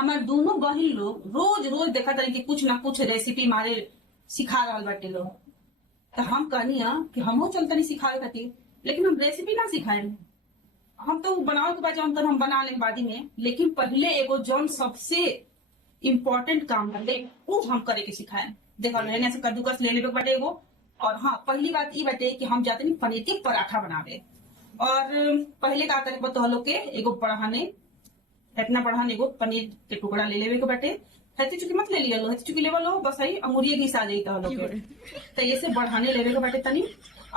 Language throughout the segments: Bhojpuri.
हमार दोनों बहिन लोग रोज रोज देखा तरी कि कुछ ना कुछ रेसिपी मारे सिखा रहा बाटे लोग। तो हम कहनी कि हमो चलतनी सिखाए खातिर, लेकिन हम रेसिपी ना सिखाए। हम तो बनाओ के बाद जौन हम बना ले बादी में, लेकिन पहले एगो जौन सबसे इम्पोर्टेंट काम बटे वो हम करे के सिखाए। देखो लेने से कद्दूकस ले लेबे बाटे एगो। और हाँ, पहली बात ई बाटे कि हम जाते नहीं पनीर के पराठा बनावे। और पहले का करे बतहलो के एगो बढ़ाने इतना बढ़ाने एगो पनीर के टुकड़ा ले लेवे के बाटे। हती चुकी मत ले लिया लो, हती चुकी लेवल लो, बस आई अंगुरिये घिस आ जाई तहलो के। तो ये से बढ़ाने लेवे के बाटे तनी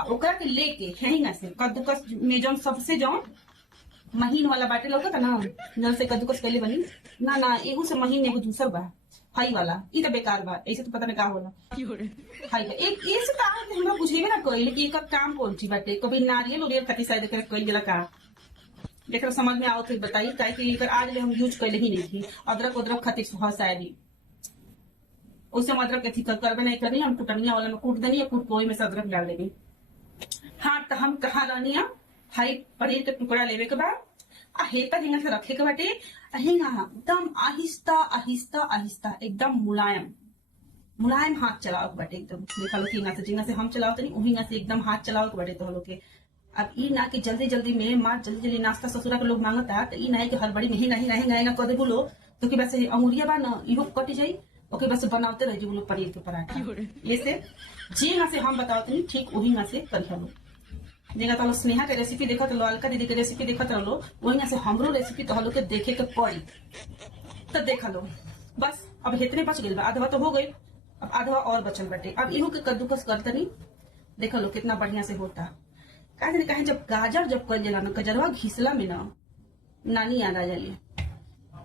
ओकरा के लेके हेंगा से कद्दूकस में जौन सबसे जौन महीन वाला बाटे लौकता ना, जल से कद्दूकस कैले बनी ना ना एगो से महीन एगो दूसर बा हाई वाला, ई तो बेकार बा। ऐसे तो पता नहीं का होला हाई का एक ये से का हमरा बुझेबे ना कइले कि एकर काम कौन ची बाटे। कभी नारियल उरियल खातिर शायद एकर कइल गेला का एकरा समझ में आवत है बताई। काहे कि एकर आज ले हम यूज कइले ही नहीं थी। अदरक उदरक खातिर सुहा शायद उसे अदरक अथी करबे नहीं करनी, हम कुटनिया वाला में कूट देनी है, कूट कोई में से अदरक डाल देनी। हाँ तो हम कहा रहनी हाई पनीर के टुकड़ा लेवे के बाद हेता हिंगा से रखे के बाटे। हिंगा एकदम आहिस्ता आहिस्ता आहिस्ता एकदम मुलायम मुलायम हाथ चलाओ के बाटे। एकदम देखा लो कि जिंगा से हम चलाओ तो नहीं हिंगा से एकदम हाथ चलाओ के बाटे तो लोग के। अब ई ना कि जल्दी जल्दी में मार जल्दी जल्दी नाश्ता ससुरा के लोग मांगता तो ई ना है कि हड़बड़ी में हिंगा कर दे बोलो तो कि बस अंगुरिया बा ना इहो कट जाई। ओके बस बनाते रह बोलो पनीर के पराठा। ये से जी से हम बताओ तो ठीक वही ना से कर लो। जेगा तो स्नेहा के रेसिपी देखा तो अलका दीदी के रेसिपी देखा तो वही से हमरो रेसिपी तो के देखे के पड़ी तो देखा लो। बस अब इतने बच गई, आधवा तो हो गई, अब आधवा और बचल बटे। अब इहो के कद्दूकस करतनी देखा लो कितना बढ़िया से होता। कहे जब गाजर जब कर जला ना गजरवा घिसला में ना नानी याद आ जाली।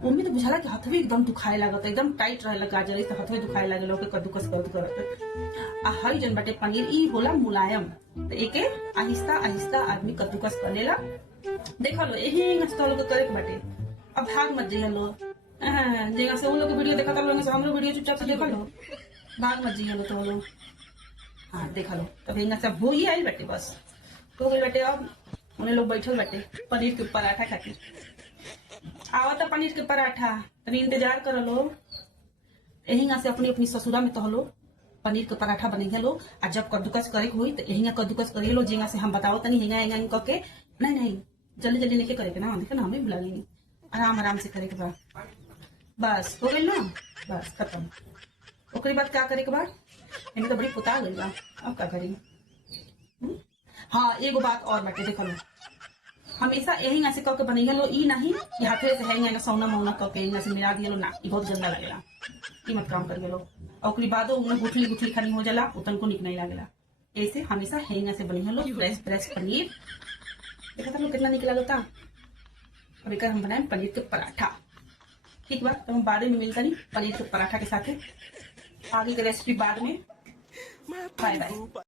उनमें तो बुझाला कि हथवे एकदम दुखाए लागत, एकदम टाइट रहे गाजर तो हथवे दुखाए लगे कद्दूकस करत। आ हई जन बटे पनीर ई होला मुलायम तो एके आहिस्ता आहिस्ता आदमी कद्दूकस कर लेला। देखा लो यही लोग करे के बटे। अब भाग मत जइया लो जगह से वो लोग वीडियो देखा था हमरो वीडियो चुपचाप से देखा लो, भाग मत जइया लो तो लोग। हाँ देखा लो तब हिंगा सब हो ही आई बटे, बस हो गई बटे। अब उन्हें लोग बैठल बटे पनीर के पराठा खातिर। आवता पनीर के पराठा तभी इंतजार करो लो। यही से अपनी अपनी ससुरा में तो लो पनीर के पराठा बने लो। आ जब कद्दूकस करे हुई तो यही कद्दूकस करे लो जिंगा से हम बताओ तनी हिंगा करके। नहीं जल्दी जल्दी नहीं करे के ना, देखे ना हमें बुला लेंगे। आराम आराम से करे के बाद बस हो गई ना, बस खत्म। ओकरी बाद क्या करे के बाद इन्हें तो बड़ी पुता गई बा, अब क्या करी। हाँ एगो बात और बाटे देखो लो, हमेशा यही से कह के बनैया लो ई नहीं कि हाथे से है सौना मौना कह के से मिला दिया लो ना, ई बहुत गंदा लगेला, ई मत काम कर लो। और बाद गुठली गुठली खानी हो जाला उतन को निक नहीं लगेला। ऐसे हमेशा हेंगा से बनैया लो फ्रेश फ्रेश पनीर। देखा था लोग कितना निकला लगता। और एक हम बनाए पनीर के पराठा। ठीक बात तो हम बाद में मिलता नहीं पनीर के पराठा के साथ। आगे की रेसिपी बाद में। Bye by.